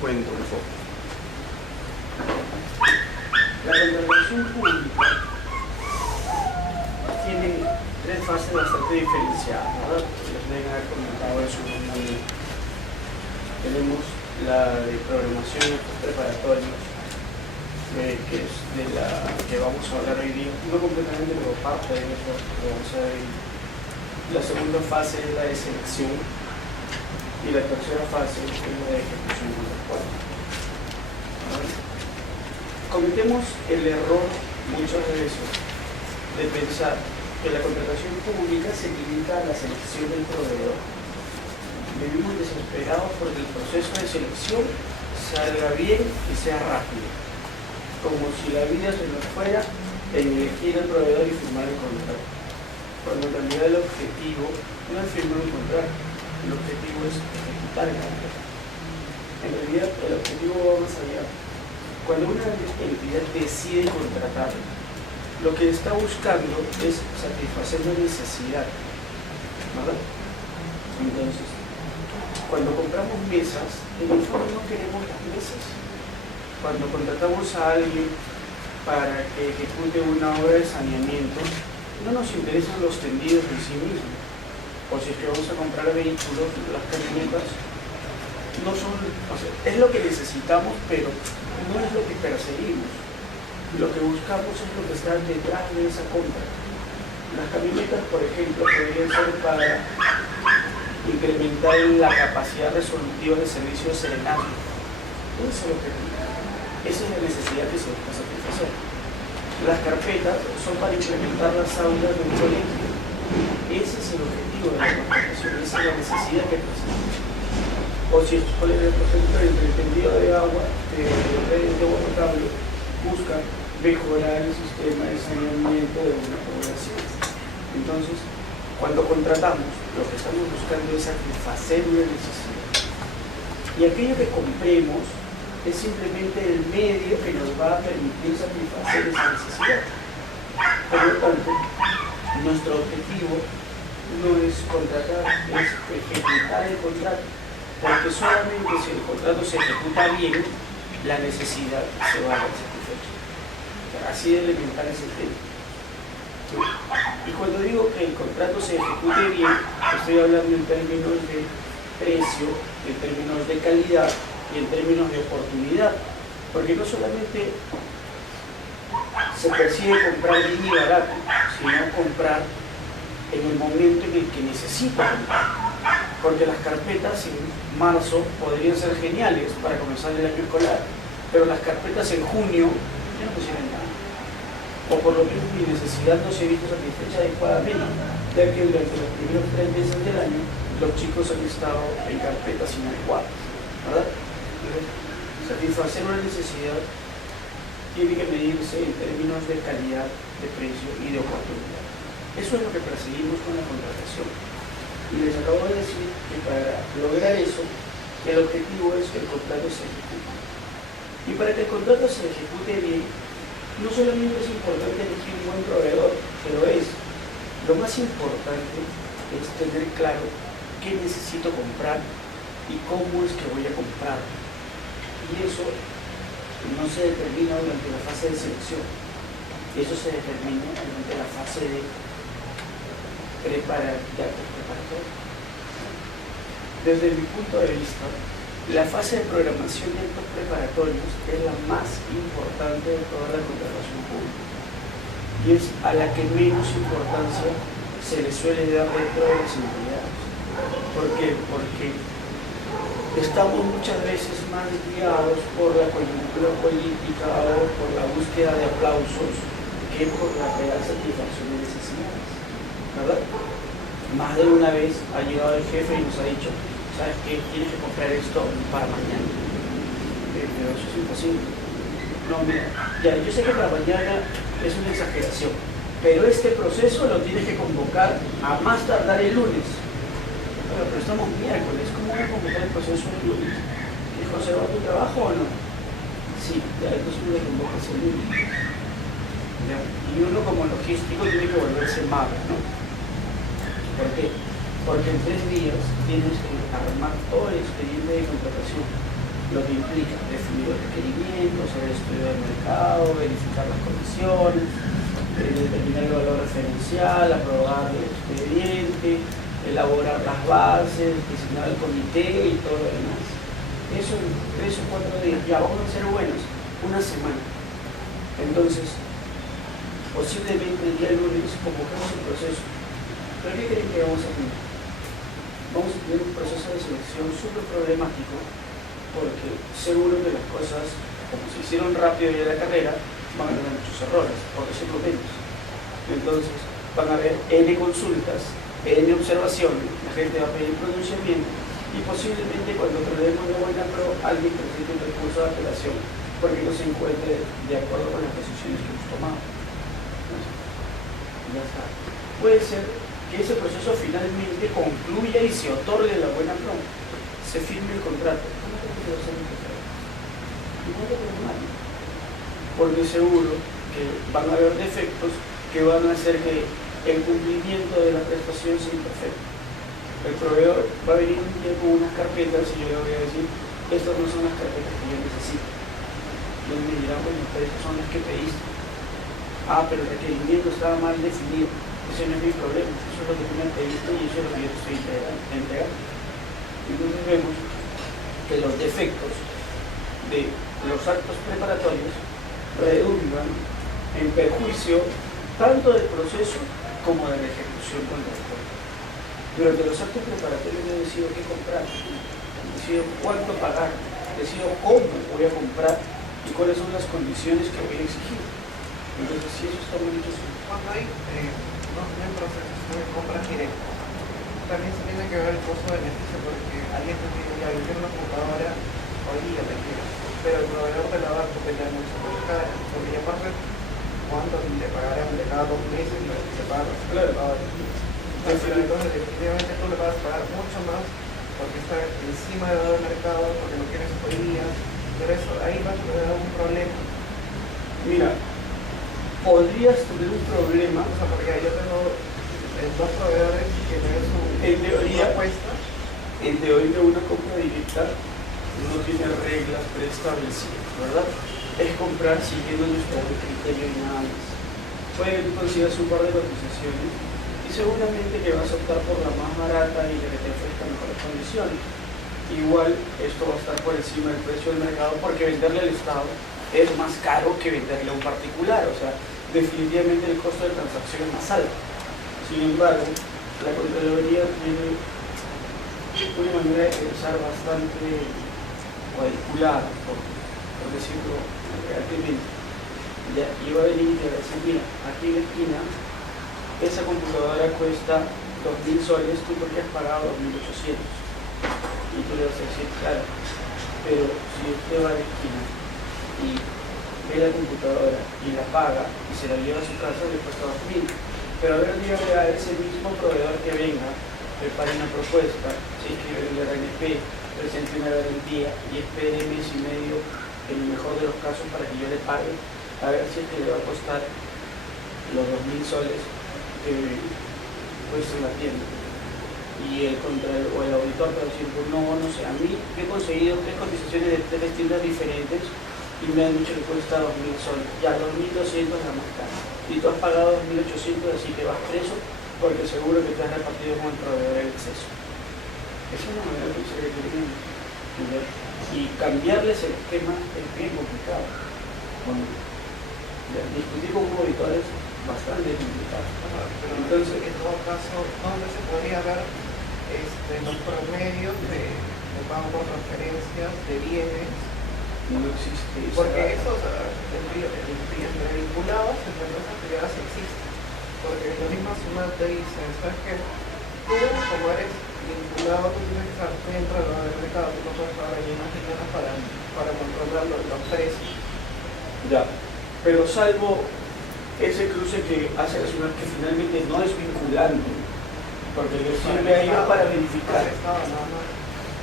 cuento un poco. La contratación pública tiene tres fases bastante diferenciadas, ¿verdad? Les deben haber comentado eso en un momento. Tenemos la de programación y preparatorios, que es de la que vamos a hablar hoy día, no completamente, pero parte de eso lo vamos a ver. La segunda fase es la de selección y la tercera fase es la de ejecución contractual. Cometemos el error muchas veces de pensar que la contratación pública se limita a la selección del proveedor. Vivimos desesperados porque el proceso de selección salga bien y sea rápido, como si la vida se nos fuera en elegir el proveedor y firmar el contrato, cuando en realidad el objetivo no es firmar un contrato, el objetivo es ejecutar el contrato. En realidad el objetivo va más allá. Cuando una entidad decide contratar, lo que está buscando es satisfacer una necesidad, ¿verdad? Entonces, cuando compramos mesas, en el fondo no queremos las mesas. Cuando contratamos a alguien para que ejecute una obra de saneamiento, no nos interesan los tendidos en sí mismos. O si es que vamos a comprar vehículos, las camionetas no son, o sea, es lo que necesitamos, pero no es lo que perseguimos. Lo que buscamos es lo que está detrás de esa compra. Las camionetas, por ejemplo, podrían ser para incrementar la capacidad resolutiva del servicio de serenazgo. Ese es el objetivo. Esa es la necesidad que se busca satisfacer. Las carpetas son para incrementar las aulas de un colegio. Ese es el objetivo de la contratación, esa es la necesidad que perseguimos. O si es, por ejemplo, el tendido de agua de redes de agua potable busca mejorar el sistema de saneamiento de una población. Entonces, cuando contratamos, lo que estamos buscando es satisfacer una necesidad. Y aquello que compremos es simplemente el medio que nos va a permitir satisfacer esa necesidad. Por lo tanto, nuestro objetivo no es contratar, es ejecutar el contrato. Porque solamente si el contrato se ejecuta bien, la necesidad se va a ver satisfecha. Así de elemental es el tema. Y cuando digo que el contrato se ejecute bien, estoy hablando en términos de precio, en términos de calidad y en términos de oportunidad. Porque no solamente se persigue comprar bien y barato, sino comprar en el momento en el que necesito comprar. Porque las carpetas en marzo podrían ser geniales para comenzar el año escolar, pero las carpetas en junio ya no sirven nada. O por lo menos mi necesidad no se ha visto satisfecha adecuadamente, ya que durante los primeros 3 meses del año los chicos han estado en carpetas inadecuadas, ¿verdad? Entonces, satisfacer una necesidad tiene que medirse en términos de calidad, de precio y de oportunidad. Eso es lo que perseguimos con la contratación. Y les acabo de decir que para lograr eso, el objetivo es que el contrato se ejecute. Y para que el contrato se ejecute bien, no solamente es importante elegir un buen proveedor, pero lo más importante es tener claro qué necesito comprar y cómo es que voy a comprar. Y eso no se determina durante la fase de selección, eso se determina durante la fase de preparatorio. Desde mi punto de vista, la fase de programación de actos preparatorios es la más importante de toda la contratación pública y es a la que menos importancia se le suele dar dentro de las entidades. ¿Por qué? Porque estamos muchas veces más guiados por la coyuntura política o por la búsqueda de aplausos que por la real satisfacción de necesidades, ¿verdad? Más de una vez ha llegado el jefe y nos ha dicho, ¿sabes qué? Tienes que comprar esto para mañana. Pero eso es imposible. No, mira, ya, yo sé que para mañana es una exageración, pero este proceso lo tienes que convocar a más tardar el lunes. Bueno, pero estamos miércoles, ¿cómo voy a convocar el proceso el lunes? ¿Quieres conservar tu trabajo o no? Sí, ya, entonces me lo convocas el lunes. ¿Ya? Y uno como logístico tiene que volverse mago, ¿no? ¿Por qué? Porque en 3 días tienes que armar todo el expediente de contratación, lo que implica definir los requerimientos, hacer estudio del mercado, verificar las condiciones, determinar el valor referencial, aprobar el expediente, elaborar las bases, designar el comité y todo lo demás. Eso en 3 o 4 días. Ya vamos a ser buenos, una semana. Entonces, posiblemente el día lunes convocamos el proceso. ¿Pero qué creen que vamos a tener? Vamos a tener un proceso de selección súper problemático, porque seguro que las cosas, como se hicieron rápido ya en la carrera, van a tener muchos errores, por decirlo menos. Entonces, van a haber N consultas, N observaciones, la gente va a pedir pronunciamiento y posiblemente cuando tratemos de buena pro, alguien presente un recurso de apelación porque no se encuentre de acuerdo con las decisiones que hemos tomado. Ya está. Puede ser que ese proceso finalmente concluya y se otorgue la buena pro, se firme el contrato. ¿Cómo creo que va a ser el contrato? Igual que normal. Porque seguro que van a haber defectos que van a hacer que el cumplimiento de la prestación sea imperfecto. El proveedor va a venir un día con unas carpetas y yo le voy a decir, estas no son las carpetas que yo necesito. Y él me dirá, bueno, pero estas son las que pediste. Ah, pero el requerimiento estaba mal definido. Ese no es mi problema, eso es lo que tú me pediste y eso es lo que yo te estoy entregando. Entonces vemos que los defectos de los actos preparatorios redundan en perjuicio tanto del proceso como de la ejecución contractual. Durante los actos preparatorios yo decido qué comprar, decido cuánto pagar, decido cómo voy a comprar y cuáles son las condiciones que voy a exigir. Entonces, si eso está muy bien. Cuando hay no procesos de compras directas, también se tiene que ver el costo-beneficio, porque alguien te dice, ya, yo quiero una computadora hoy día, te quiero, pero el proveedor te la va a pelear mucho más cara, porque ya aparte, ¿cuánto le pagarán de cada 2 meses y te pagas? Claro. Entonces, definitivamente tú le vas a pagar mucho más porque está encima del mercado, porque no quieres hoy día, pero eso, ahí va a tener un problema. Mira, podrías tener un problema, o sea, porque yo tengo 2 proveedores que me dan su apuesta. En teoría, una compra directa no tiene reglas preestablecidas, ¿verdad? Es comprar siguiendo nuestro criterio y nada más. Puede que tú consigas un par de cotizaciones y seguramente que vas a optar por la más barata y la que te ofrezca mejores condiciones. Igual esto va a estar por encima del precio del mercado porque venderle al Estado es más caro que venderle a un particular, o sea, definitivamente el costo de transacción es más alto. Sin embargo, la Contraloría tiene una manera de pensar bastante cuadriculada, por decirlo realmente. Y va a venir y te va a decir, mira, aquí en la esquina, esa computadora cuesta 2.000 soles, tú porque has pagado 2.800. Y tú le vas a decir, claro, pero si usted va a la esquina y ve la computadora y la paga y se la lleva a su casa, le cuesta 2.000. Pero a ver, dígale a ese mismo proveedor que venga, prepare una propuesta, se inscribe en el RNP, presente una garantía y espere mes y medio, en el mejor de los casos, para que yo le pague, a ver si es que le va a costar los 2.000 soles que cuesta en la tienda. Y el auditor te va a decir, pues no sé, a mí he conseguido 3 cotizaciones de 3 tiendas diferentes y me han dicho que cuesta 2.000 soles, ya 2.200 es la más cara. Y tú has pagado 2.800, así que vas preso porque seguro que te has repartido con el proveedor en exceso. Esa es una manera de pensar que tenemos. Y cambiarles el esquema es bien complicado. Bueno, discutir con un auditor es bastante complicado. Pero entonces, en todo caso, ¿dónde se podría ver los promedios de pago por transferencias de bienes? No existe. Porque eso, o sea, entre vinculados, entre empresas privadas existe. Porque la misma suma te dice, ¿sabes qué? Tú, como eres vinculado, tú tienes que estar dentro del mercado, tú no puedes pagar allí más dinero para controlar los precios. Ya, pero salvo ese cruce que hace la SUNAT que finalmente no es vinculante, porque le sirve a ellos para verificar.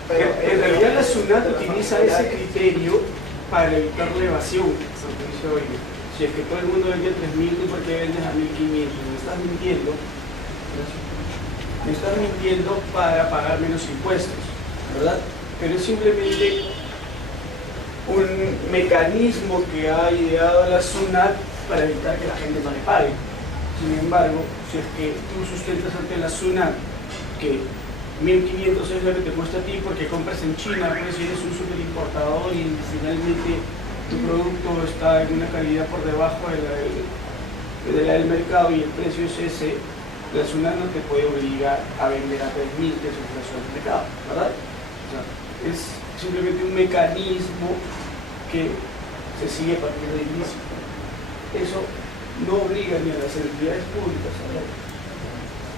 Pero en realidad la SUNAT utiliza ese criterio para evitar la evasión. Dice, oye, si es que todo el mundo vende 3.000, ¿tú por qué vendes a 1.500? Me estás mintiendo. Me estás mintiendo para pagar menos impuestos, ¿verdad? Pero es simplemente un mecanismo que ha ideado la SUNAT para evitar que la gente no le pague. Sin embargo, si es que tú sustentas ante la SUNAT que 1.500 es lo que te cuesta a ti porque compras en China, pues si eres un superimportador y finalmente tu producto está en una calidad por debajo de la del mercado y el precio es ese, la SUNAT no te puede obligar a vender a 3.000 que es el precio del mercado, ¿verdad? O sea, es simplemente un mecanismo que se sigue a partir del inicio. Eso no obliga ni a las entidades públicas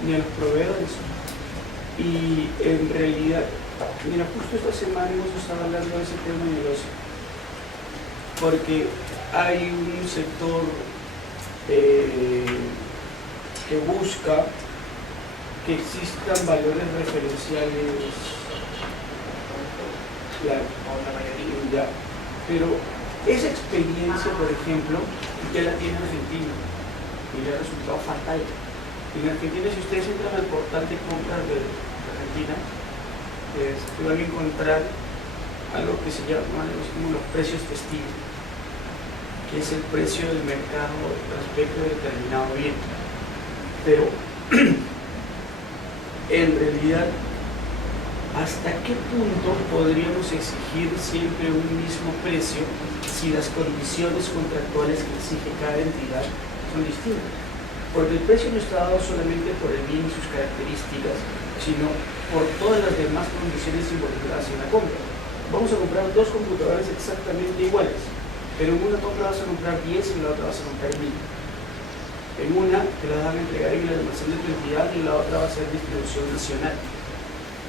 ni a los proveedores. Y en realidad, mira, justo esta semana hemos estado hablando de ese tema de negocio, porque hay un sector que busca que existan valores referenciales, claro, la mayoría ya, pero esa experiencia, por ejemplo, ya la tiene Argentina y le ha resultado fatal. En Argentina, si ustedes entran al portal de compras de Argentina, van a encontrar algo que se llama como los precios testigos, que es el precio del mercado respecto de determinado bien. Pero, en realidad, ¿hasta qué punto podríamos exigir siempre un mismo precio si las condiciones contractuales que exige cada entidad son distintas? Porque el precio no está dado solamente por el bien y sus características, sino por todas las demás condiciones involucradas en la compra. Vamos a comprar dos computadoras exactamente iguales, pero en una compra vas a comprar 10 y en la otra vas a comprar 1.000. En una te la van a entregar en el almacén de tu entidad y en la otra va a ser distribución nacional.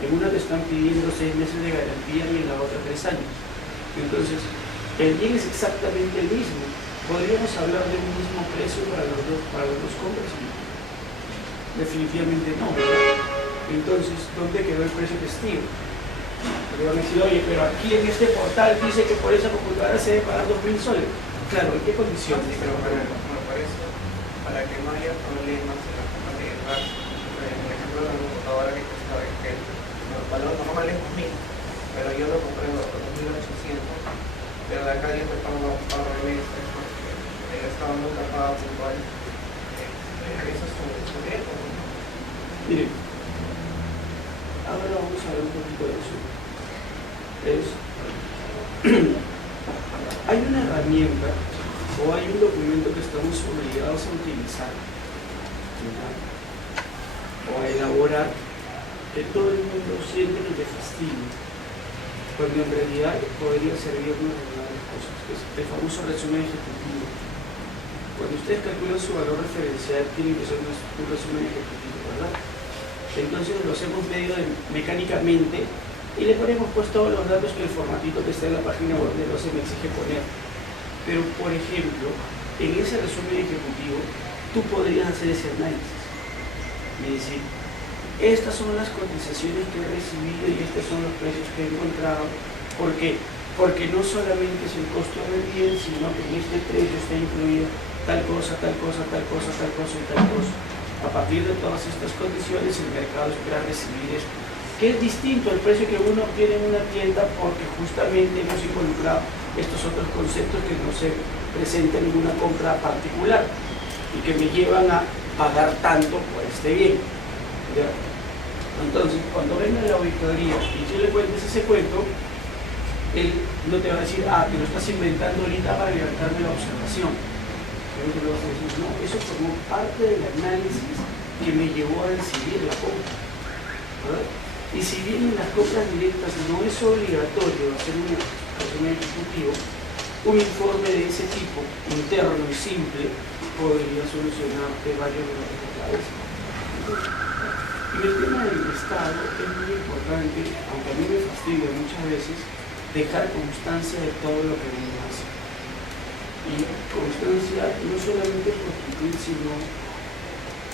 En una te están pidiendo 6 meses de garantía y en la otra 3 años. Entonces, el bien es exactamente el mismo. ¿Podríamos hablar de un mismo precio para las dos compras? Definitivamente no, ¿verdad? Entonces, ¿dónde quedó el precio testigo? Porque van a decir, oye, pero aquí en este portal dice que por esa computadora se debe pagar 2.000 soles. Claro, ¿en qué condiciones? Sí, pero por eso, para que no haya problemas en la compra de gas, por ejemplo, la computadora que cuesta que el valor normal es 2.000, pero yo lo compré por 2.800, pero de acá yo me pago remesas porque el Estado nunca paga puntual. Eso es su riesgo. Miren, ahora vamos a ver un poquito de eso. Hay una herramienta o hay un documento que estamos obligados a utilizar, ¿verdad? O a elaborar, que todo el mundo siente que te fastidia, cuando en realidad podría servirnos de varias cosas, que es el famoso resumen ejecutivo. Cuando ustedes calculan su valor referencial, tiene que ser un resumen ejecutivo, ¿verdad? Entonces lo hacemos medio mecánicamente y le ponemos pues todos los datos que el formatito que está en la página web de se me exige poner. Pero, por ejemplo, en ese resumen ejecutivo, tú podrías hacer ese análisis y decir, estas son las cotizaciones que he recibido y estos son los precios que he encontrado. ¿Por qué? Porque no solamente es el costo del bien, sino que en este precio está incluido tal cosa, tal cosa, tal cosa, tal cosa y tal cosa. A partir de todas estas condiciones, el mercado espera recibir esto, que es distinto al precio que uno obtiene en una tienda, porque justamente hemos involucrado estos otros conceptos que no se presentan en una compra particular y que me llevan a pagar tanto por este bien. ¿Ya? Entonces, cuando venga la auditoría y tú le cuentes ese cuento, él no te va a decir, te lo estás inventando ahorita para levantarme la observación. Pero te lo vas a decir, no, eso formó parte del análisis que me llevó a decidir la compra, ¿verdad? Y si bien en las compras directas no es obligatorio hacer un resumen ejecutivo, un informe de ese tipo, interno y simple, podría solucionarte varios de los claves. En el tema del Estado es muy importante, aunque a mí me fastidia muchas veces, dejar constancia de todo lo que uno hace. Y constancia no solamente por cumplir, sino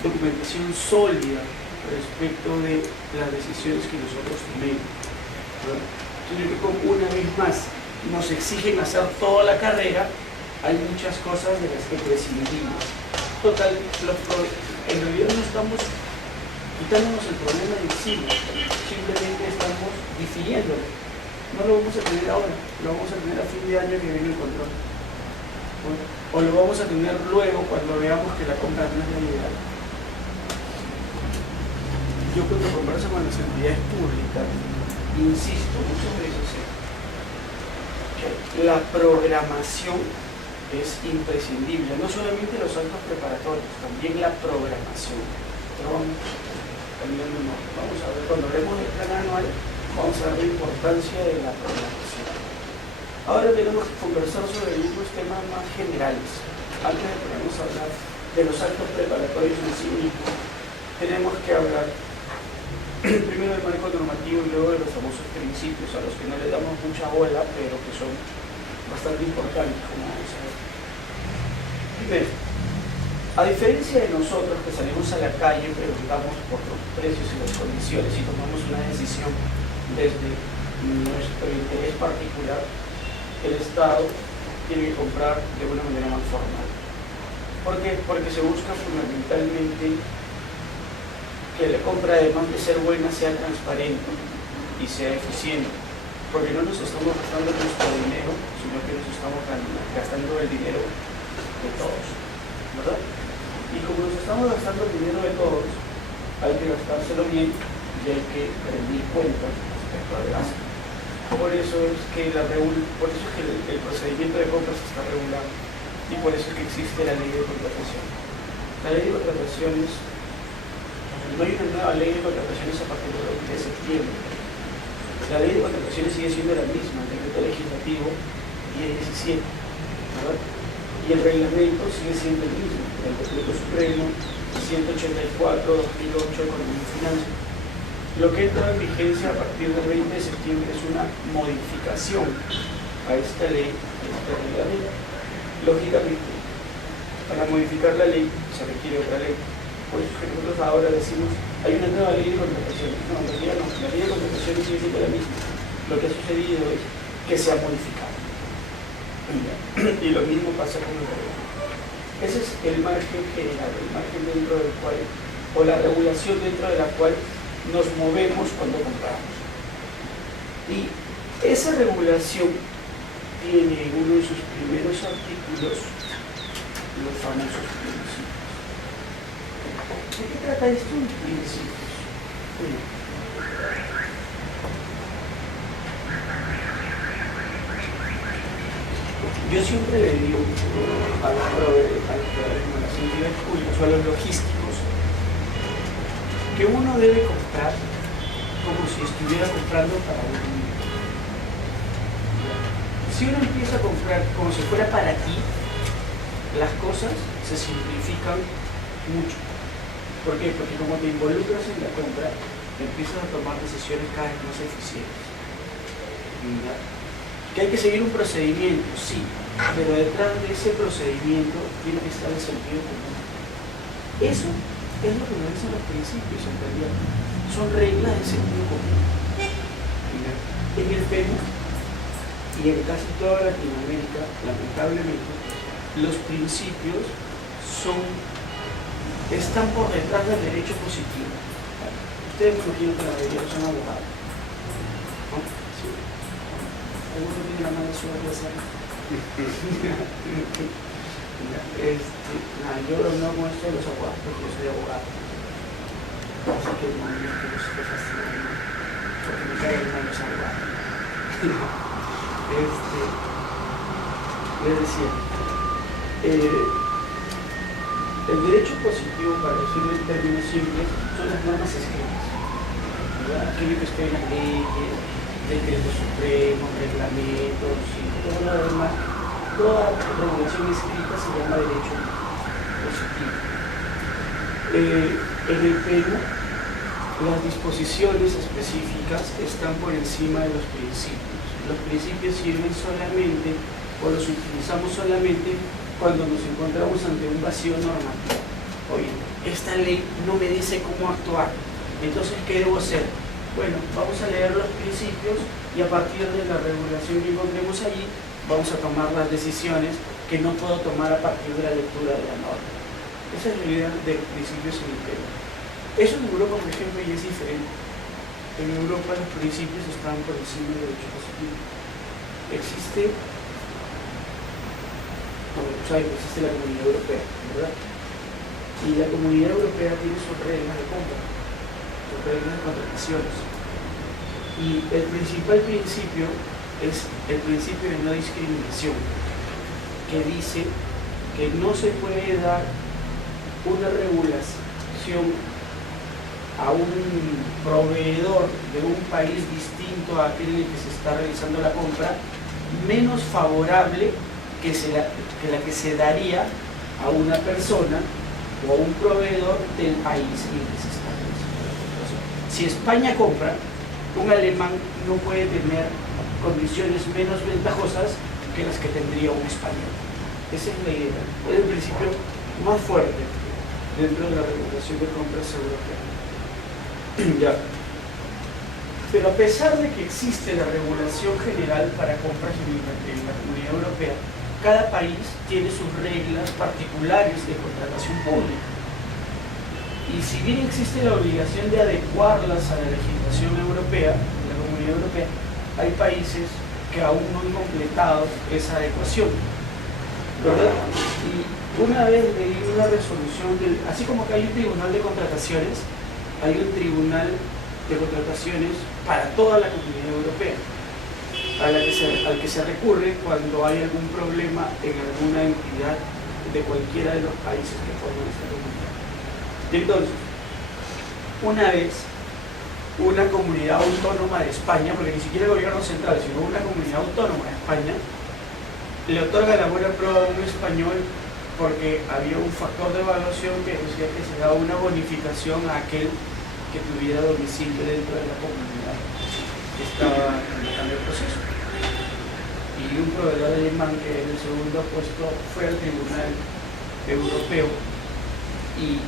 documentación sólida respecto de las decisiones que nosotros tomemos, ¿verdad? Sino que como una vez más nos exigen hacer toda la carrera, hay muchas cosas de las que prescindimos. Total, en realidad no estamos quitándonos el problema de encima, simplemente estamos difiriéndolo. no lo vamos a tener ahora, lo vamos a tener a fin de año que viene el control. O lo vamos a tener luego cuando veamos que la compra no es la ideal. Yo cuando converso con las entidades públicas, insisto muchas veces que la programación es imprescindible, no solamente los actos preparatorios, también la programación. Pero vamos a ver, cuando hablemos del plan anual, vamos a ver la importancia de la programación. Ahora tenemos que conversar sobre algunos temas más generales. Antes de ponernos a hablar de los actos preparatorios en sí mismos, tenemos que hablar primero del marco normativo y luego de los famosos principios, a los que no le damos mucha bola, pero que son bastante importantes, como vamos a ver. Primero, a diferencia de nosotros que salimos a la calle, preguntamos por los precios y las condiciones y tomamos una decisión desde nuestro interés particular, el Estado tiene que comprar de una manera más formal. ¿Por qué? Porque se busca fundamentalmente que la compra, además de ser buena, sea transparente y sea eficiente. Porque no nos estamos gastando nuestro dinero, sino que nos estamos gastando el dinero de todos, ¿verdad? Y como nos estamos gastando el dinero de todos, hay que gastárselo bien y hay que rendir cuentas respecto al gasto. Por eso es que el procedimiento de compras está regulado y por eso es que existe la ley de contratación. La ley de contrataciones, no hay una nueva ley de contrataciones a partir del 20 de septiembre. La ley de contrataciones sigue siendo la misma, el decreto legislativo 1017, ¿verdad? Y el reglamento sigue siendo el mismo, el decreto supremo 184-2008 de Economía y Finanzas. Lo que entra en vigencia a partir del 20 de septiembre es una modificación a esta ley, a este reglamento. Lógicamente, para modificar la ley se requiere otra ley. Por eso es que nosotros ahora decimos, hay una nueva ley de contrataciones. No, en realidad no, la ley de contrataciones sigue siendo la misma. Lo que ha sucedido es que se ha modificado. Y lo mismo pasa con el reglamento. Ese es el margen general, el margen dentro del cual, o la regulación dentro de la cual nos movemos cuando compramos. Y esa regulación tiene en uno de sus primeros artículos los famosos principios. ¿De qué trata esto en principios? Bueno, yo siempre le digo a las entidades públicas o a los logísticos que uno debe comprar como si estuviera comprando para uno mismo. Si uno empieza a comprar como si fuera para ti, las cosas se simplifican mucho. ¿Por qué? Porque como te involucras en la compra, empiezas a tomar decisiones cada vez más eficientes. ¿Verdad? Que hay que seguir un procedimiento, sí, pero detrás de ese procedimiento tiene que estar el sentido común. Eso es lo que nos dicen los principios, en realidad. Son reglas de sentido común. En el Perú y en casi toda Latinoamérica, lamentablemente, los principios están por detrás del derecho positivo. Ustedes me imagino que la mayoría son abogados, ¿no? Sí. ¿Alguno tiene la mano suave de hacerlo? Yo no muestro los abogados porque yo soy abogado. Así que no me fascina, porque me caen mal los abogados. Les decía, el derecho positivo, para decirlo en términos simples, son las normas escritas. Aquello que está en las leyes, decretos supremos, reglamentos y todo lo demás. Toda regulación escrita se llama derecho positivo. En el Perú, las disposiciones específicas están por encima de los principios. Los principios sirven solamente o los utilizamos solamente cuando nos encontramos ante un vacío normativo. Oye, esta ley no me dice cómo actuar, entonces ¿qué debo hacer? Bueno, vamos a leer los principios y a partir de la regulación que encontremos allí vamos a tomar las decisiones que no puedo tomar a partir de la lectura de la norma. Esa es la idea de los principios en el Perú. Eso en Europa, por ejemplo, ya es diferente. En Europa los principios están por encima del derecho positivo. Existe la Comunidad Europea, ¿verdad? Y la Comunidad Europea tiene sus reglas de compra, sus reglas de contrataciones. Y el principal principio es el principio de no discriminación, que dice que no se puede dar una regulación a un proveedor de un país distinto a aquel en el que se está realizando la compra, menos favorable que la que se daría a una persona o a un proveedor del país en el que se está realizando la compra. Si España compra, un alemán no puede tener condiciones menos ventajosas que las que tendría un español. Esa es la idea, es el principio más fuerte dentro de la regulación de compras europea. Ya. Pero a pesar de que existe la regulación general para compras en la Comunidad Europea, cada país tiene sus reglas particulares de contratación pública. Y si bien existe la obligación de adecuarlas a la legislación europea, de la Comunidad Europea, hay países que aún no han completado esa adecuación, ¿verdad? Y una vez leí una resolución, así como que hay un tribunal de contrataciones, hay un tribunal de contrataciones para toda la Comunidad Europea, al que se recurre cuando hay algún problema en alguna entidad de cualquiera de los países que forman esta comunidad. Entonces, una vez una comunidad autónoma de España, porque ni siquiera el gobierno central, sino una comunidad autónoma de España, le otorga la buena prueba a un español porque había un factor de evaluación que decía que se daba una bonificación a aquel que tuviera domicilio dentro de la comunidad que estaba en el proceso. Y un proveedor alemán que en el segundo puesto fue al Tribunal Europeo y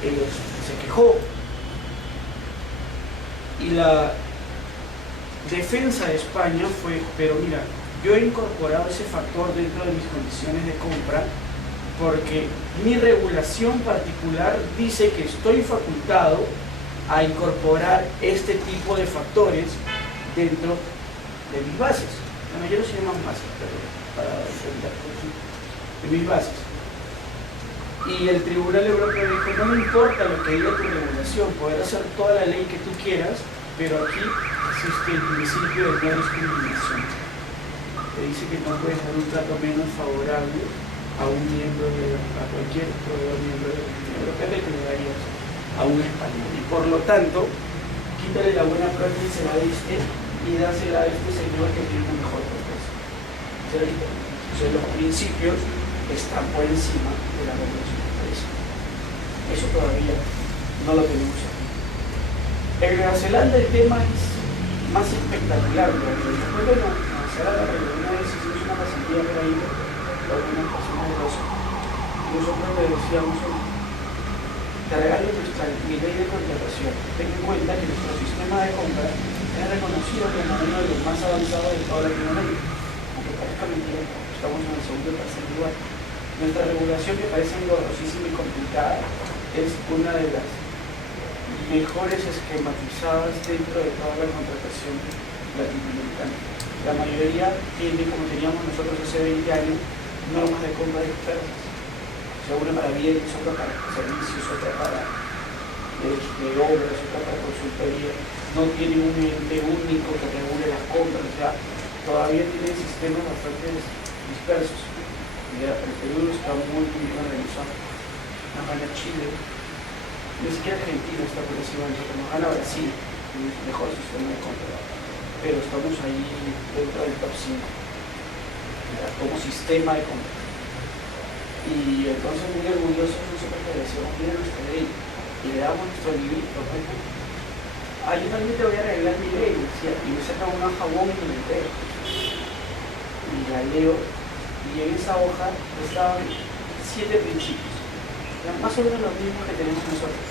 se quejó. Y la defensa de España fue, pero mira, yo he incorporado ese factor dentro de mis condiciones de compra porque mi regulación particular dice que estoy facultado a incorporar este tipo de factores dentro de mis bases. La mayoría se llaman bases, pero para entender de mis bases. Y el Tribunal Europeo dijo, no me importa lo que diga tu regulación, poder hacer toda la ley que tú quieras, pero aquí existe el principio de no discriminación. Te dice que no puedes dar un trato menos favorable a cualquier proveedor miembro de la Unión Europea que le darías a un español. Y por lo tanto, quítale la buena práctica y se la diste y dásela a este señor que tiene una mejor propuesta. Entonces los principios están por encima de la regulación de empresa. Eso todavía no lo tenemos aquí. En Nueva Zelanda el tema es más espectacular. Después de Nueva Zelanda realizó una decisión, una pasantía por ahí por algunas personas de Rosa. Nosotros le decíamos, te regalo mi ley de contratación. Ten en cuenta que nuestro sistema de compra es reconocido como uno de los más avanzados de toda Latinoamérica. Aunque parezca mentira, estamos en el segundo y tercer lugar. Nuestra regulación, que parece engorrosísima y complicada, es una de las mejores esquematizadas dentro de toda la contratación latinoamericana. La mayoría tiene, como teníamos nosotros hace 20 años, normas de compra dispersas. O sea, una para bienes, otra para servicios, otra para de obras, otra para consultoría. No tiene un ente único que regule las compras. O sea, todavía tiene sistemas bastante dispersos. El Perú está muy bien organizado. Nos gana Chile. Ni siquiera Argentina está por encima de nosotros. Nos gana Brasil, que es el mejor sistema de compra. Pero estamos ahí dentro del top 5 como sistema de compra. Y entonces muy orgullosos nosotros le decíamos, mira nuestra ley, y le damos nuestro librito. Yo también te voy a arreglar mi ley, decía, y me saca una jabón y me la entrega. Y la leo, y en esa hoja estaban 7 principios, más o menos los mismos que tenemos nosotros.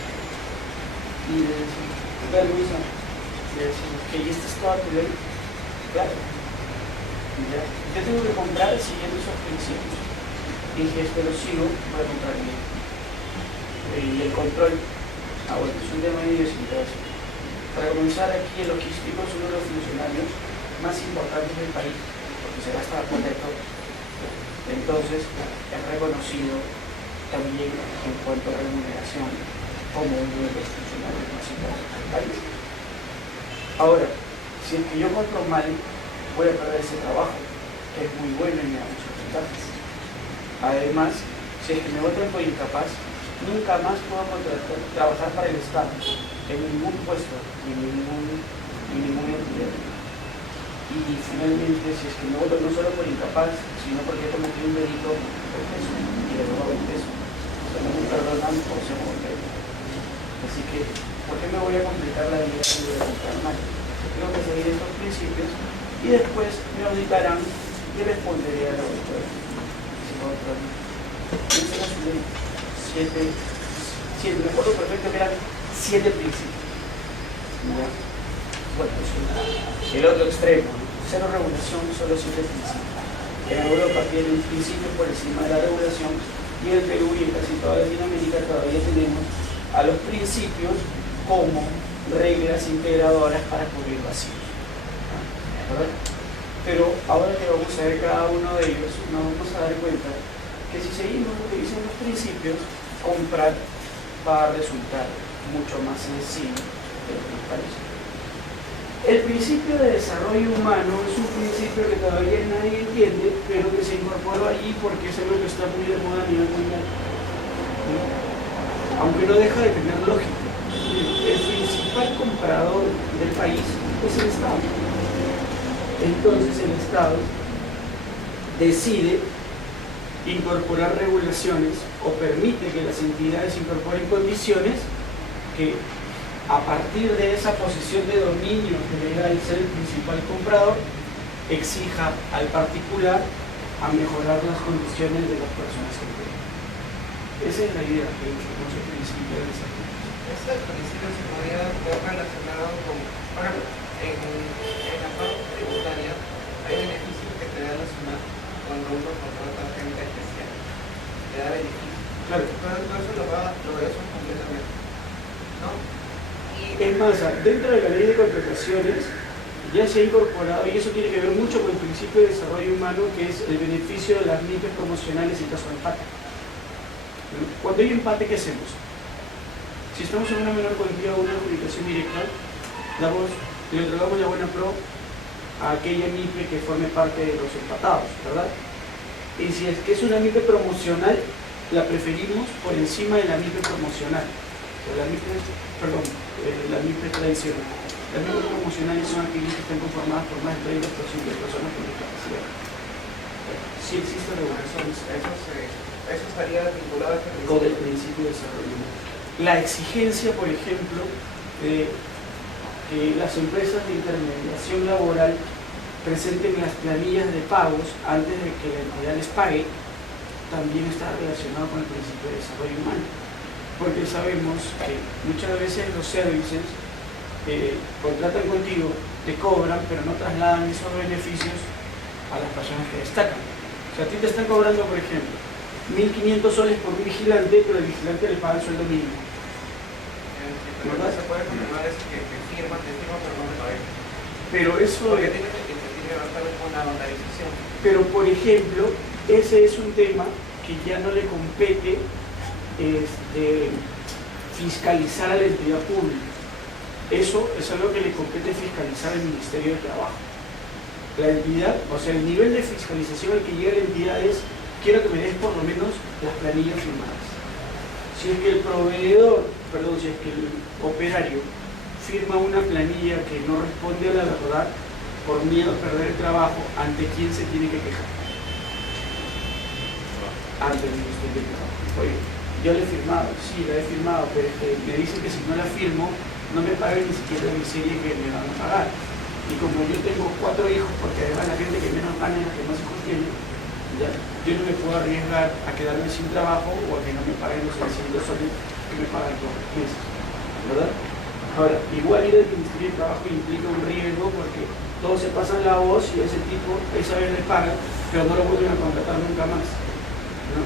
Y le decimos, Luisa, le decimos, que esta es toda tu ley. Claro. Ya. Yo tengo que comprar siguiendo esos principios. Y dije, esto lo sigo, voy a comprar bien. Y el control, bueno, es un tema de idiosincrasia. Para comenzar, aquí el logístico es uno de los funcionarios más importantes del país, porque se gasta completo. Entonces, es reconocido también en cuanto a remuneración como uno de los funcionarios más importantes del país. Ahora, si es que yo compro mal, voy a perder ese trabajo, que es muy bueno y me da muchas ventajas. Además, si es que me votan por incapaz, nunca más puedo trabajar para el Estado, en ningún puesto, en ninguna entidad. Y finalmente, si es que me votan no solo por incapaz, sino porque he cometido un delito por peso, y de nuevo el peso, se me perdonan o se me voltean. Así que, ¿por qué me voy a complicar la vida y voy a comprar mal? Tengo que seguir estos principios y después me auditarán y responderé a la auditoría. Esa era su ley. Me acuerdo perfecto que eran 7 principios. ¿No? Bueno, es el otro extremo, ¿no? Cero regulación, solo 7 principios. En Europa tiene un principio por encima de la regulación y en Perú y en casi toda Latinoamérica todavía tenemos a los principios como reglas integradoras para cubrir vacíos. ¿Verdad? Pero ahora que vamos a ver cada uno de ellos, nos vamos a dar cuenta que si seguimos lo que dicen los principios, comprar va a resultar mucho más sencillo de lo que nos parece. El principio de desarrollo humano es un principio que todavía nadie entiende, pero que se incorporó allí porque es algo que está muy de moda a nivel mundial. Aunque no deja de tener lógica. El principal comprador del país es el Estado. Entonces el Estado decide incorporar regulaciones o permite que las entidades incorporen condiciones que a partir de esa posición de dominio que le da el ser el principal comprador, exija al particular a mejorar las condiciones de las personas que compran. Esa es la idea que es el principio de desarrollo. Ese principio se podría ver relacionado con, por ejemplo, en la parte tributaria hay beneficios que te da la SUNAT cuando uno contrata gente especial. Te da beneficios. Claro. Pero eso lo eso completamente. ¿No? Es más, dentro de la ley de contrataciones ya se ha incorporado, y eso tiene que ver mucho con el principio de desarrollo humano, que es el beneficio de las MIPES promocionales en caso de empate. Cuando hay empate, ¿qué hacemos? Si estamos en una menor cuantía o una adjudicación directa, le otorgamos la buena pro a aquella MIPE que forme parte de los empatados, ¿verdad? Y si es que es una MIPE promocional, la preferimos por encima de la MIPE promocional. La MIPE tradicional. Las MIPE promocionales son aquellas que están conformadas por más del 30% de personas con discapacidad. Sí existe regulación. Eso estaría vinculado con el principio de desarrollo. La exigencia, por ejemplo, de que las empresas de intermediación laboral presenten las planillas de pagos antes de que la entidad les pague, también está relacionado con el principio de desarrollo humano. Porque sabemos que muchas veces los services contratan contigo, te cobran, pero no trasladan esos beneficios a las personas que destacan. O sea, a ti te están cobrando, por ejemplo, 1.500 soles por un vigilante, pero el vigilante le paga el sueldo mínimo. ¿Verdad? Se puede confirmar eso que firma, pero no me paga. Pero eso... Porque tiene que ver con una banderización. Pero, por ejemplo, ese es un tema que ya no le compete fiscalizar a la entidad pública. Eso es algo que le compete fiscalizar al Ministerio de Trabajo. La entidad, o sea, el nivel de fiscalización al que llega la entidad es: quiero que me des por lo menos las planillas firmadas. Si es que el si es que el operario firma una planilla que no responde a la verdad por miedo a perder el trabajo, ¿ante quién se tiene que quejar? Ante el Ministerio de Trabajo. Oye, yo la he firmado, sí, la he firmado, pero me dicen que si no la firmo, no me paguen ni siquiera la miseria que me van a pagar. Y como yo tengo 4 hijos, porque además la gente que menos gana es la que más hijos tiene, ¿ya? Yo no me puedo arriesgar a quedarme sin trabajo o a que no me paguen los 600 soles que me pagan todos los meses, ¿verdad? Ahora, igual ir al Ministerio de Trabajo implica un riesgo porque todos se pasan la voz y a ese tipo esa vez le pagan, pero no lo vuelven a contratar nunca más, ¿no?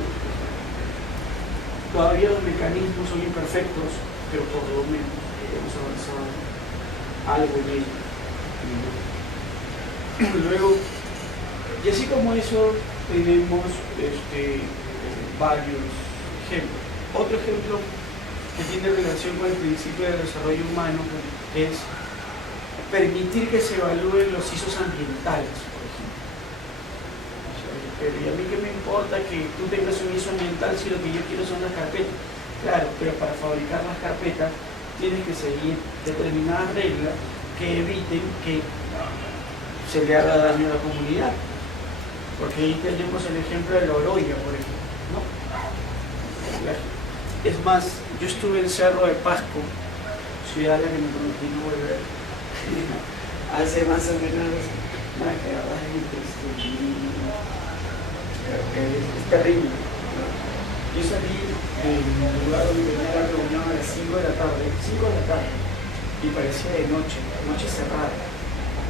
Todavía los mecanismos son imperfectos, pero por lo menos hemos avanzado algo en ello. Luego, y así como eso, tenemos varios ejemplos. Otro ejemplo que tiene relación con el principio del desarrollo humano es permitir que se evalúen los ISOs ambientales, por ejemplo. Pero ¿y a mí qué me importa que tú tengas un ISO ambiental si lo que yo quiero son las carpetas? Claro, pero para fabricar las carpetas tienes que seguir determinadas reglas que eviten que se le haga daño a la comunidad. Porque ahí tenemos el ejemplo de la orolla, por ejemplo, ¿no? Es más, yo estuve en Cerro de Pasco, ciudad a la que me prometí no volver, hace más o menos una cagada es terrible. Yo salí del lugar donde tenía la reunión a las 5 de la tarde, y parecía de noche, noche cerrada.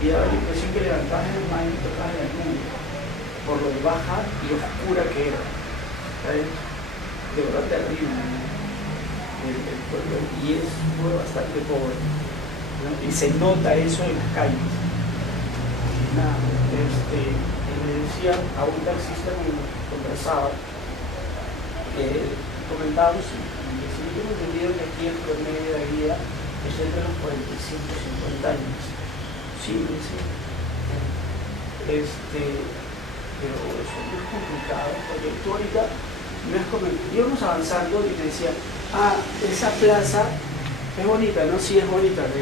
Y daba la impresión que levantabas el mar y tocabas la nube, por lo baja y oscura que era. ¿Sabes? De verdad terrible el pueblo, y fue bastante pobre, ¿no? Y se nota eso en las calles. Nada, le decía a un taxista con el que conversaba, comentábamos, y si yo tengo entendido que aquí el promedio de vida es entre los 45 y 50 años. Sí, sí. Pero eso es muy complicado, porque tú ahorita me has comentado, íbamos avanzando y me decía, esa plaza es bonita, ¿no? Sí, es bonita, ¿no?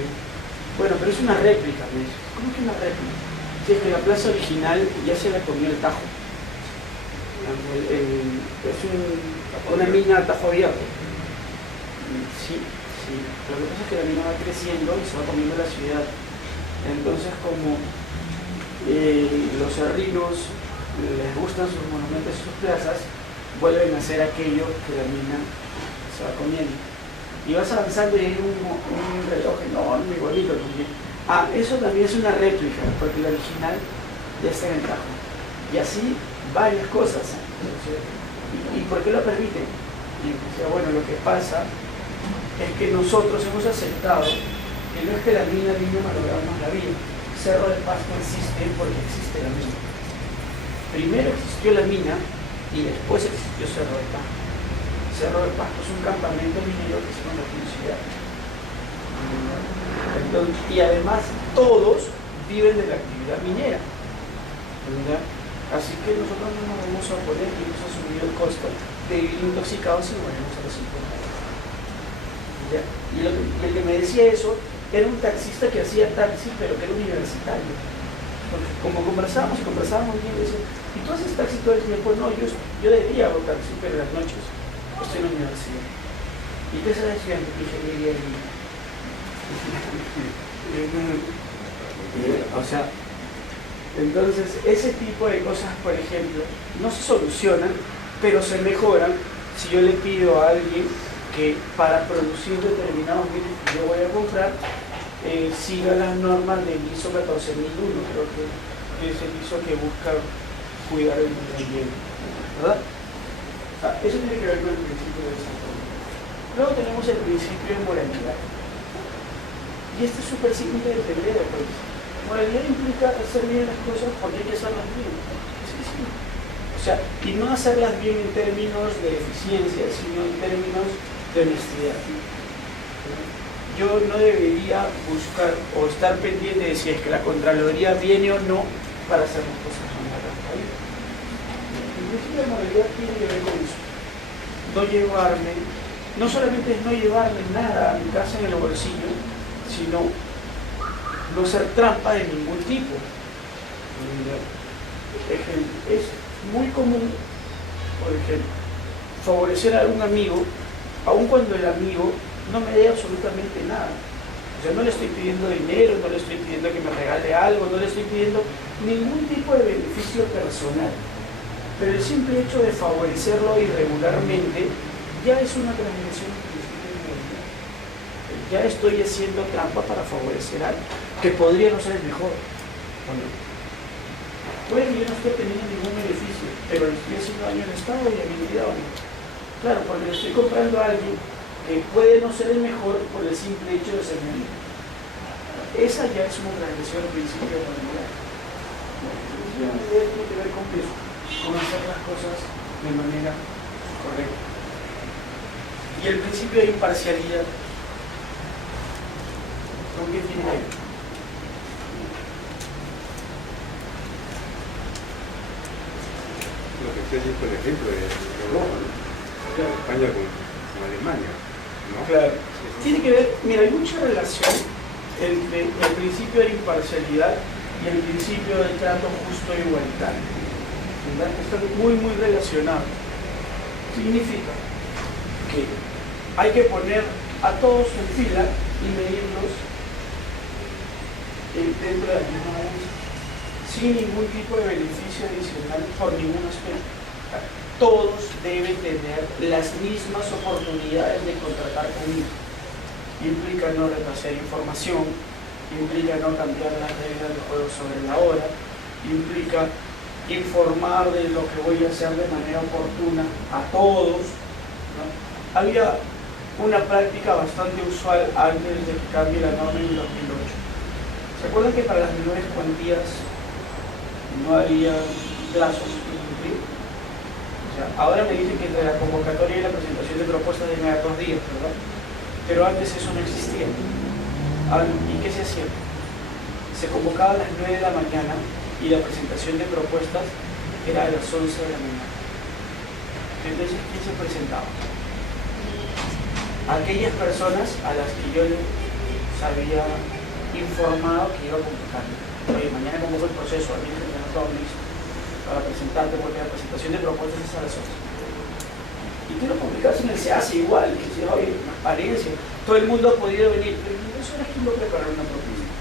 Bueno, pero es una réplica, ¿no? ¿Cómo que una réplica? Si es que la plaza original ya se la comió el Tajo. Es una mina a Tajo abierto. Sí. Lo que pasa es que la mina va creciendo y se va comiendo la ciudad. Entonces, como los serrinos les gustan sus monumentos y sus plazas, vuelven a hacer aquello que la mina se va comiendo. Y vas avanzando y hay un reloj enorme, muy bonito también. Eso también es una réplica, porque la original ya está en el Tajo. Y así varias cosas. ¿Y por qué lo permiten? Y decía, bueno, lo que pasa es que nosotros hemos aceptado que no es que la mina vino a malograrnos la vida. Cerro de Pasco existe porque existe la mina. Primero existió la mina y después existió Cerro de Pasco. Cerro de Pasco es un campamento minero que se convirtió en ciudad. Entonces, y además todos viven de la actividad minera. ¿Verdad? Así que nosotros no nos vamos a oponer y hemos asumido el costo de vivir intoxicados y volvemos a los 50 años. Y el que me decía eso era un taxista que hacía taxi, pero que era universitario. Porque como conversábamos bien, decía, ¿y tú haces taxi todo el tiempo? No, yo de día hago taxi, pero en las noches estoy en la universidad. ¿Y qué estás estudiando? Ingeniería química. O sea, entonces ese tipo de cosas, por ejemplo, no se solucionan, pero se mejoran si yo le pido a alguien que para producir determinados bienes que yo voy a comprar siga las normas del ISO 14001, creo que es el ISO que busca cuidar el medio ambiente, ¿verdad? Eso tiene que ver con el principio de desarrollo. Luego tenemos el principio de moralidad. Y este es súper simple de entender, pues. Moralidad implica hacer bien las cosas porque hay que hacerlas bien. Sí. O sea, y no hacerlas bien en términos de eficiencia, sino en términos de honestidad. Yo no debería buscar o estar pendiente de si es que la Contraloría viene o no para hacer las cosas bien. El principio de moralidad tiene que ver con eso. No solamente es no llevarme nada a mi casa en el bolsillo, sino no ser trampa de ningún tipo. Es muy común, por ejemplo, favorecer a un amigo, aun cuando el amigo no me dé absolutamente nada. O sea, no le estoy pidiendo dinero, no le estoy pidiendo que me regale algo, no le estoy pidiendo ningún tipo de beneficio personal. Pero el simple hecho de favorecerlo irregularmente ya es una transgresión del principio de moralidad. Ya estoy haciendo trampa para favorecer algo que podría no ser el mejor. ¿O no? Puede que yo no esté teniendo ningún beneficio, pero le estoy haciendo daño al Estado y a mi vida o no. Claro, porque le estoy comprando a alguien que puede no ser el mejor por el simple hecho de ser mi amigo. esa ya es una transgresión al principio de la humanidad. El principio de la humanidad tiene que ver con eso, con hacer las cosas de manera correcta. Y el principio de imparcialidad, ¿con qué tiene que ver? Lo que usted dice, por ejemplo, de Europa, ¿no? Claro. España con Alemania, ¿no? Claro. Tiene que ver, mira, hay mucha relación entre el principio de imparcialidad y el principio de trato justo e igualitario. ¿Verdad? Están muy, muy relacionados. Significa que hay que poner a todos en fila y medirlos dentro de la misma balanza, sin ningún tipo de beneficio adicional por ningún aspecto. Todos deben tener las mismas oportunidades de contratar conmigo. Implica no retrasar información, implica no cambiar las reglas del juego sobre la hora, implica informar de lo que voy a hacer de manera oportuna a todos, ¿no? Había una práctica bastante usual antes de que cambie la norma en 2008. ¿Se acuerdan que para las menores cuantías no había plazos que cumplir? O sea, ahora me dicen que entre la convocatoria y la presentación de propuestas deben haber 2 días, ¿verdad? Pero antes eso no existía. ¿Y qué se hacía? Se convocaba a las 9 de la mañana y la presentación de propuestas era a las 11 de la mañana. Entonces, ¿quién se presentaba? Aquellas personas a las que yo les había informado que iba a convocarme. Oye, mañana convoco el proceso, a mí me han todo listo para presentarte, porque la presentación de propuestas es a las 11. Y tú lo publicas en el SEACE igual, que decía, oye, transparencia, todo el mundo ha podido venir, pero eso era quien lo preparó una propuesta.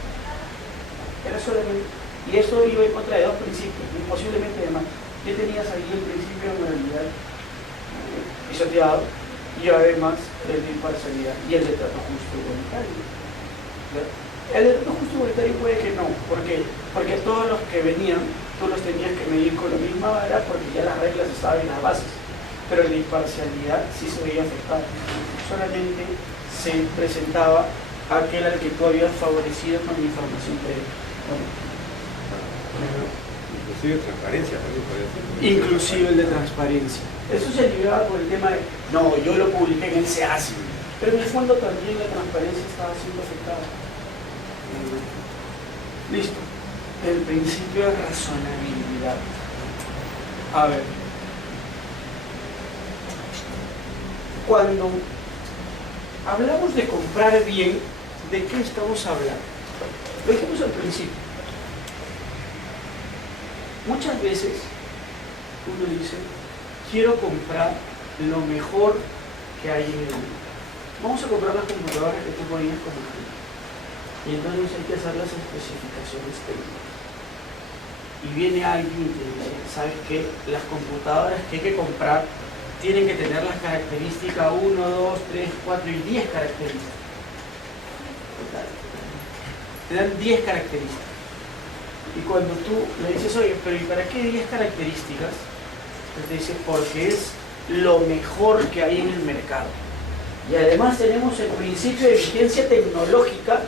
Era solamente, y eso iba en contra de 2 principios, posiblemente además. ¿Qué tenías ahí el principio de moralidad pisoteado? Y además el de imparcialidad y el de trato justo y igualitario. El de trato justo y igualitario puede que no, ¿por qué? Porque todos los que venían, tú los tenías que medir con la misma vara porque ya las reglas estaban en las bases. Pero el de imparcialidad sí se veía afectado. Solamente se presentaba aquel al que tú habías favorecido con la información previa. Inclusive transparencia también puede ser. Inclusive el de transparencia. Eso se libraba por el tema de, no, yo lo publiqué en el SEACE. Pero en el fondo también la transparencia estaba siendo afectada. Listo. El principio de razonabilidad. A ver. Cuando hablamos de comprar bien, ¿de qué estamos hablando? Lo dijimos al principio. Muchas veces uno dice, quiero comprar lo mejor que hay en el mundo. Vamos a comprar las computadoras que tú ponías como ejemplo. Y entonces hay que hacer las especificaciones técnicas. Y viene alguien y te dice, ¿sabes qué? Las computadoras que hay que comprar tienen que tener las características 1, 2, 3, 4 y 10 características. Te dan 10 características. Y cuando tú le dices, oye, pero ¿y para qué 10 características? Pues te dice, porque es lo mejor que hay en el mercado. Y además tenemos el principio de vigencia tecnológica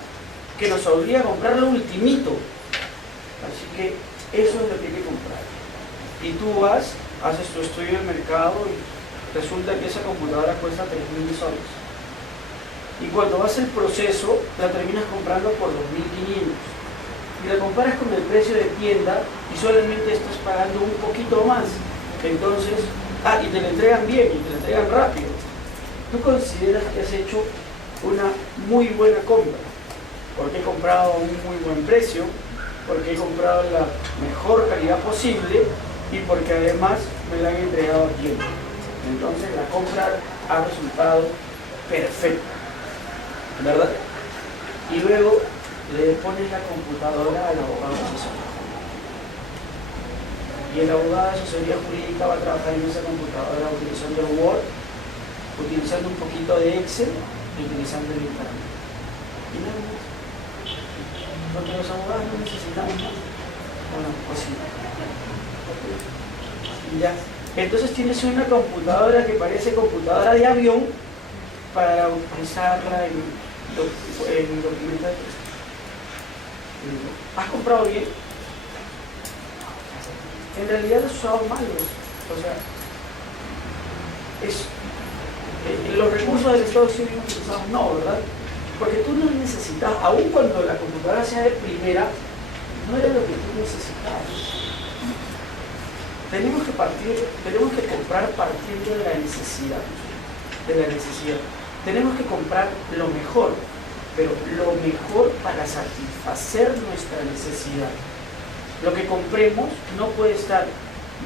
que nos obliga a comprar lo ultimito. Así que eso es lo que hay que comprar. Y tú vas, haces tu estudio de mercado y resulta que esa computadora cuesta 3.000 soles. Y cuando vas el proceso, la terminas comprando por 2.500. Y la comparas con el precio de tienda y solamente estás pagando un poquito más. Entonces, y te la entregan bien y te la entregan rápido. Tú consideras que has hecho una muy buena compra, porque he comprado a un muy buen precio, porque he comprado la mejor calidad posible y porque además me la han entregado a tiempo. Entonces la compra ha resultado perfecta, ¿verdad? Y luego le pones la computadora al abogado asesor. Y el abogado de asesoría jurídica va a trabajar en esa computadora utilizando Word, utilizando un poquito de Excel y utilizando el internet. Y nada más. Porque los abogados no necesitamos más. Bueno, pues sí. Y ya. Entonces tienes una computadora que parece computadora de avión para utilizarla en documentación. ¿Has comprado bien? En realidad has usado mal, o sea, los recursos del Estado sí bien utilizados, no, ¿verdad? Porque tú no necesitas, aun cuando la computadora sea de primera, no era lo que tú necesitabas. Tenemos que comprar partiendo de la necesidad. Tenemos que comprar lo mejor, pero lo mejor para satisfacer nuestra necesidad. Lo que compremos no puede estar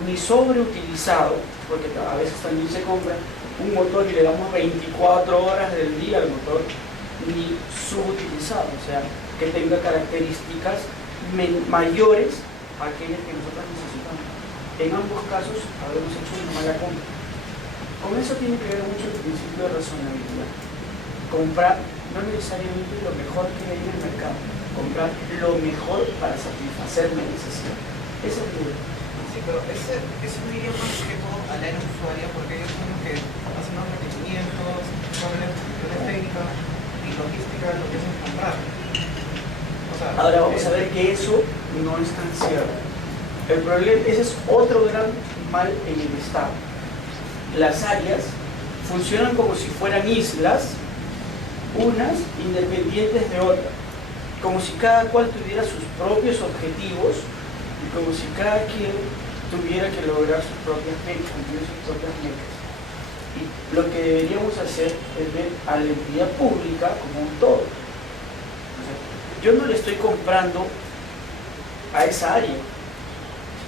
ni sobreutilizado, porque a veces también se compra un motor y le damos 24 horas del día al motor, ni subutilizado, o sea, que tenga características mayores a aquellas que nosotros necesitamos. En ambos casos habremos hecho una mala compra. Con eso tiene que ver mucho el principio de razonabilidad. Comprar no necesariamente lo mejor que hay en el mercado, comprar lo mejor para satisfacer la necesidad. Esa es la idea. Sí, pero ese no iría más que todo al área usuaria, porque ellos son los que hacen los requerimientos, son las cuestiones técnicas y logística de lo que es comprar. O sea, ahora vamos a ver que eso no es tan cierto. El problema, ese es otro gran mal en el Estado. Las áreas funcionan como si fueran islas, unas independientes de otras, como si cada cual tuviera sus propios objetivos y como si cada quien tuviera que lograr sus propias metas, cumplir sus propias metas. Y lo que deberíamos hacer es ver a la entidad pública como un todo. O sea, yo no le estoy comprando a esa área.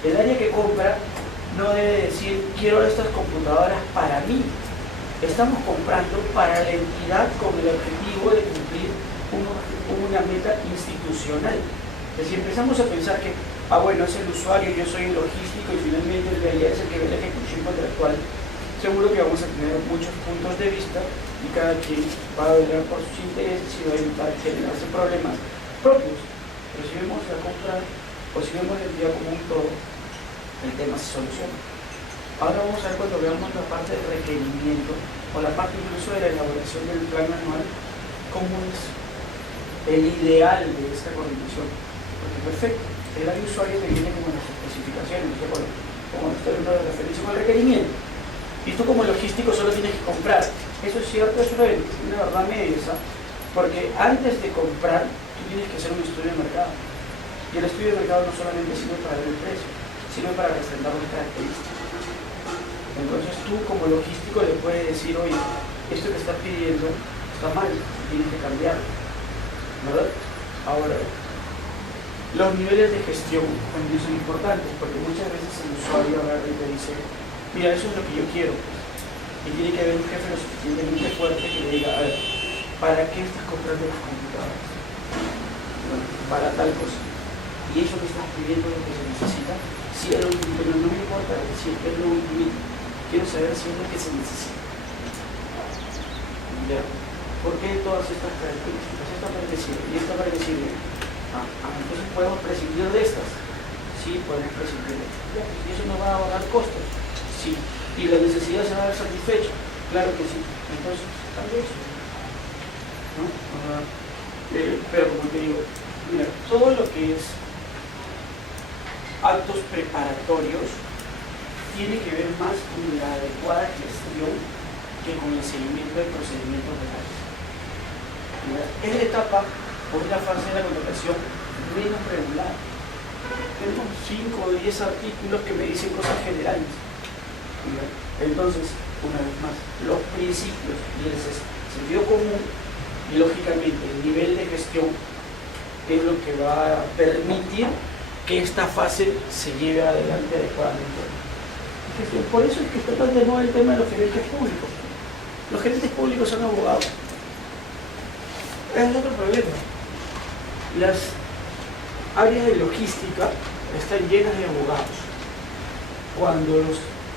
El área que compra no debe decir, quiero estas computadoras para mí. Estamos comprando para la entidad con el objetivo de cumplir una meta institucional. Es decir, empezamos a pensar que, bueno, es el usuario, yo soy el logístico y finalmente el de allá es el que ve la ejecución contractual. Seguro que vamos a tener muchos puntos de vista y cada quien va a velar por sus intereses y va a evitar generarse problemas propios. Pero si vemos la compra o si vemos la entidad como un todo, el tema se soluciona. Ahora vamos a ver cuando veamos la parte del requerimiento o la parte incluso de la elaboración del plan anual, cómo es el ideal de esta coordinación. Porque perfecto, el área de usuario te viene como las especificaciones, como estoy dando de referencia con el requerimiento. Y tú como logístico solo tienes que comprar. Eso es cierto, eso es una verdad media, porque antes de comprar tú tienes que hacer un estudio de mercado. Y el estudio de mercado no solamente sirve para ver el precio, sirve para presentar las características. Entonces tú como logístico le puedes decir, oye, esto que estás pidiendo está mal, tienes que cambiarlo, ¿verdad? Ahora, los niveles de gestión también son importantes, porque muchas veces el usuario agarra y te dice, mira, eso es lo que yo quiero, y tiene que haber un jefe lo suficientemente fuerte que le diga, a ver, ¿para qué estás comprando las computadoras? Bueno, para tal cosa. Y eso que estás pidiendo es lo que se necesita. Sí, es lo último, pero no me importa decir que es lo último. Quiero saber si es lo que se necesita. ¿Ya? ¿Por qué todas estas características? Esta para que sirve y esta para que sirve. Entonces podemos prescindir de estas. Sí, podemos prescindir de estas. ¿Y eso nos va a ahorrar costos? Sí. ¿Y la necesidad se va a ver satisfecha? Claro que sí. Entonces, tal vez. ¿No? Pero como te digo, mira, todo lo que es actos preparatorios tiene que ver más con la adecuada gestión que con el seguimiento de procedimientos legales. Es la etapa o es la fase de la contratación menos regular. Tenemos 5 o 10 artículos que me dicen cosas generales. Entonces, una vez más, los principios y el sentido común y lógicamente el nivel de gestión es lo que va a permitir que esta fase se lleve adelante adecuadamente. Por eso es que está tan de nuevo el tema de los gerentes públicos. Los gerentes públicos son abogados. Es otro problema. Las áreas de logística están llenas de abogados.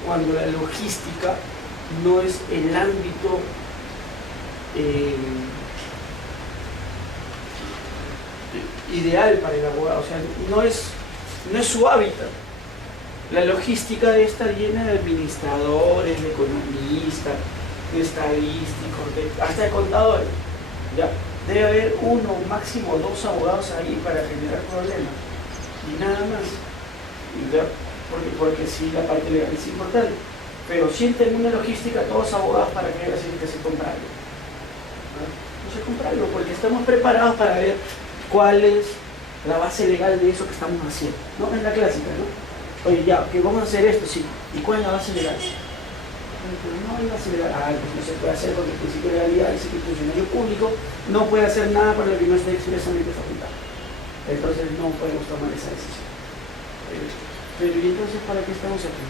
Cuando la logística no es el ámbito ideal para el abogado, o sea, no es su hábitat. La logística está llena de administradores, de economistas, de estadísticos, hasta de contadores, ¿ya? debe haber uno, máximo dos abogados ahí para generar problemas y nada más. Porque sí, la parte legal es importante, pero si en términos logística todos abogados para que se compra algo. No se compra algo porque estamos preparados para ver cuál es la base legal de eso que estamos haciendo. ¿No? Es la clásica, ¿no? Oye, ya, que vamos a hacer esto, sí. ¿Y cuál es la base legal? No hay base legal. Pues no se puede hacer porque el principio de legalidad dice que el funcionario público no puede hacer nada por lo que no esté expresamente facultado. Entonces no podemos tomar esa decisión. Pero ¿y entonces para qué estamos aquí?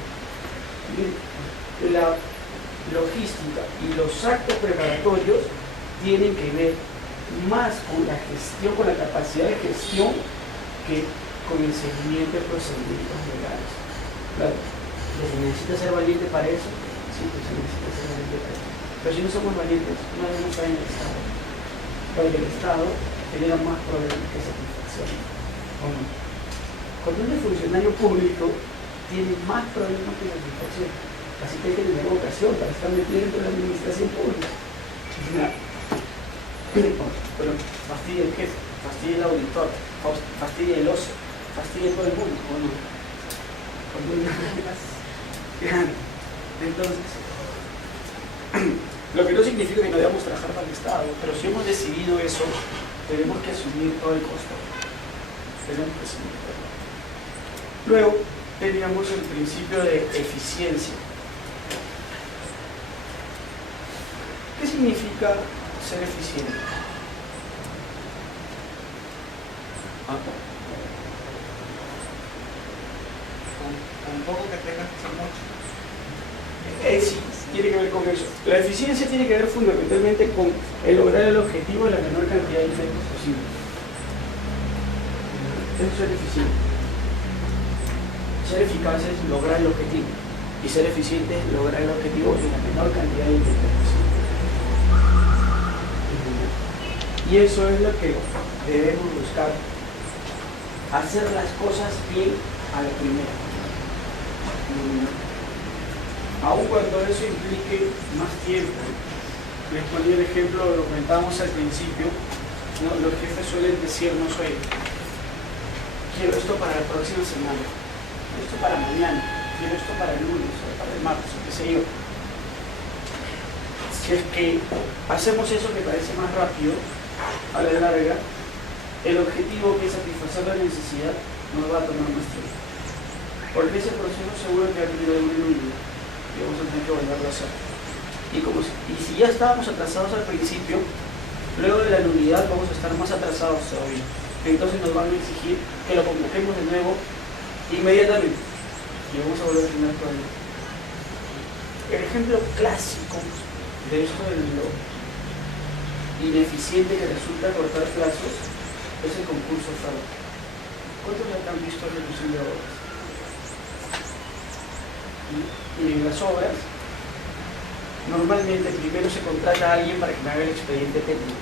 La logística y los actos preparatorios tienen que ver más con la gestión, con la capacidad de gestión que con el seguimiento de procedimientos legales. Claro, ¿se necesita ser valiente para eso? Sí, pues se necesita ser valiente para eso. Pero si no somos valientes, no debemos estar en el Estado. Porque el Estado genera más problemas que satisfacción. Cuando un funcionario público tiene más problemas que satisfacción, así que hay que tener vocación para estar metido dentro de la administración pública. Pero fastidia el jefe, fastidia el auditor, fastidia el ocio, fastidia todo el mundo, ¿o no? Entonces, lo que no significa que no debamos trabajar para el Estado, pero si hemos decidido eso, tenemos que asumir todo el costo. Tenemos que asumir todo. Luego, teníamos el principio de eficiencia. ¿Qué significa ser eficiente? Un poco que tengas que hacer mucho. Sí, tiene que ver con eso. La eficiencia tiene que ver fundamentalmente con el lograr el objetivo de la menor cantidad de efectos posible. Eso es ser eficiente. Ser eficaz es lograr el objetivo. Y ser eficiente es lograr el objetivo en la menor cantidad de efectos posible. Y eso es lo que debemos buscar. Hacer las cosas bien a la primera. Aun cuando eso implique más tiempo. Les ponía el ejemplo, lo comentábamos al principio, ¿no? Los jefes suelen decirnos, oye, quiero esto para la próxima semana, esto para mañana, quiero esto para el lunes, o para el martes, o qué sé yo. Si es que hacemos eso que parece más rápido, a la larga, el objetivo que es satisfacer la necesidad nos va a tomar más tiempo. Porque ese proceso seguro que ha tenido un límite y vamos a tener que volverlo a hacer. Y si ya estábamos atrasados al principio, luego de la nulidad vamos a estar más atrasados todavía. Entonces nos van a exigir que lo convoquemos de nuevo inmediatamente y vamos a volver a tener problemas. El ejemplo clásico de esto de lo ineficiente que resulta cortar plazos es el concurso FAO. ¿Cuántos ya han visto la reducción de obras? Y en las obras, normalmente primero se contrata a alguien para que me haga el expediente técnico.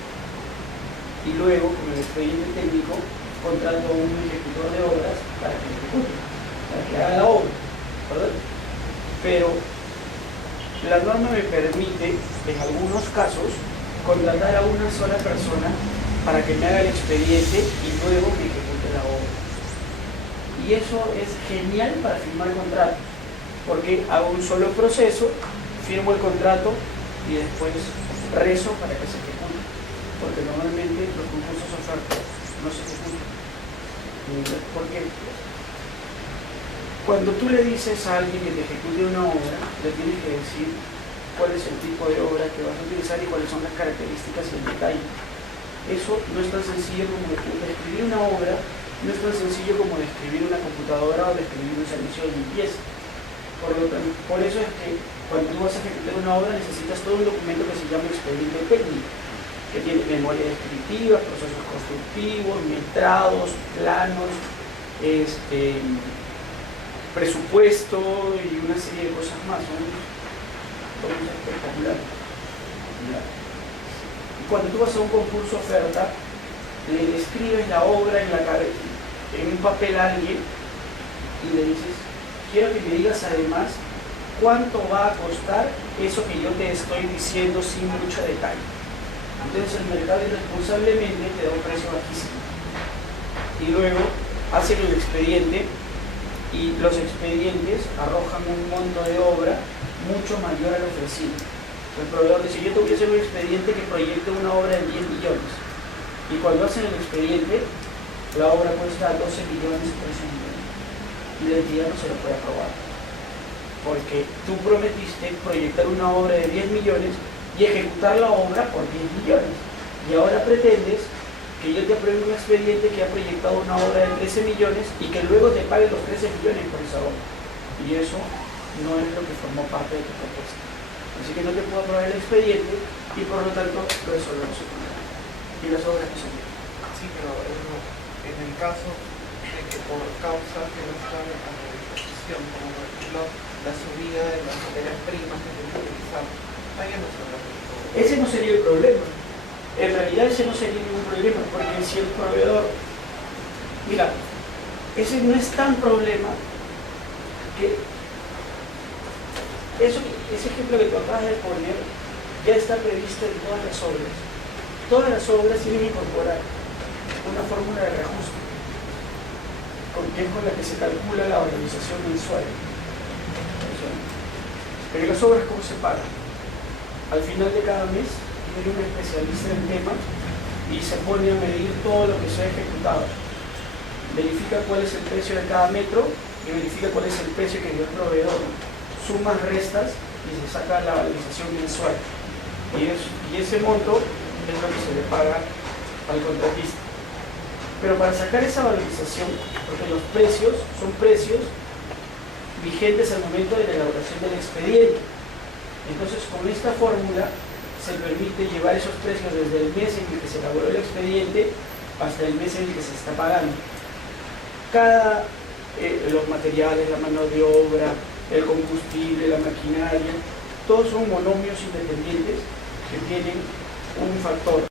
Y luego, con el expediente técnico, contrato a un ejecutor de obras para que ejecute, para que haga la obra, ¿verdad? Pero la norma me permite, en algunos casos, contratar a una sola persona para que me haga el expediente y luego me ejecute la obra. Y eso es genial para firmar contrato, porque hago un solo proceso, firmo el contrato y después rezo para que se ejecute, porque normalmente los concursos ofertas no se ejecutan. ¿Por qué? Cuando tú le dices a alguien que te ejecute una obra, le tienes que decir cuál es el tipo de obra que vas a utilizar y cuáles son las características y el detalle. Eso no es tan sencillo como describir una obra, no es tan sencillo como describir una computadora o describir un servicio de limpieza. Por eso es que cuando tú vas a ejecutar una obra necesitas todo un documento que se llama expediente técnico, que tiene memoria descriptiva, procesos constructivos, metrados, planos, presupuesto y una serie de cosas más. Son espectaculares. Y cuando tú vas a un concurso oferta, le describes la obra en un papel a alguien y le dices, quiero que me digas además cuánto va a costar eso que yo te estoy diciendo sin mucho detalle. Entonces el mercado irresponsablemente te da un precio bajísimo. Y luego hacen el expediente y los expedientes arrojan un monto de obra mucho mayor al ofrecido. El proveedor dice, yo te voy a hacer un expediente que proyecte una obra de 10 millones. Y cuando hacen el expediente, la obra cuesta 12 millones, 13 millones. Y el entidad no se lo puede aprobar. Porque tú prometiste proyectar una obra de 10 millones y ejecutar la obra por 10 millones. Y ahora pretendes que yo te apruebe un expediente que ha proyectado una obra de 13 millones y que luego te pague los 13 millones por esa obra. Y eso no es lo que formó parte de tu propuesta. Así que no te puedo aprobar el expediente y por lo tanto lo resolvemos el problema. Y las obras no se llevan. Sí, pero en el caso de que por causas que no están a la disposición, como por ejemplo la subida de las materias primas que tienes que utilizar, ahí no se habla de todo. Ese no sería el problema. En realidad ese no sería ningún problema, porque si el proveedor... Mira, ese no es tan problema que... Ese ejemplo que tú acabas de poner ya está previsto en todas las obras. Todas las obras tienen que incorporar una fórmula de reajuste, que es con la que se calcula la valorización mensual. Pero las obras, ¿cómo se pagan? Al final de cada mes viene un especialista en el tema y se pone a medir todo lo que se ha ejecutado. Verifica cuál es el precio de cada metro y verifica cuál es el precio que dio el proveedor. Sumas, restas y se saca la valorización mensual. Y ese monto es lo que se le paga al contratista. Pero para sacar esa valorización, porque los precios son precios vigentes al momento de la elaboración del expediente. Entonces, con esta fórmula se permite llevar esos precios desde el mes en el que se elaboró el expediente hasta el mes en el que se está pagando. Los materiales, la mano de obra, el combustible, la maquinaria, todos son monomios independientes que tienen un factor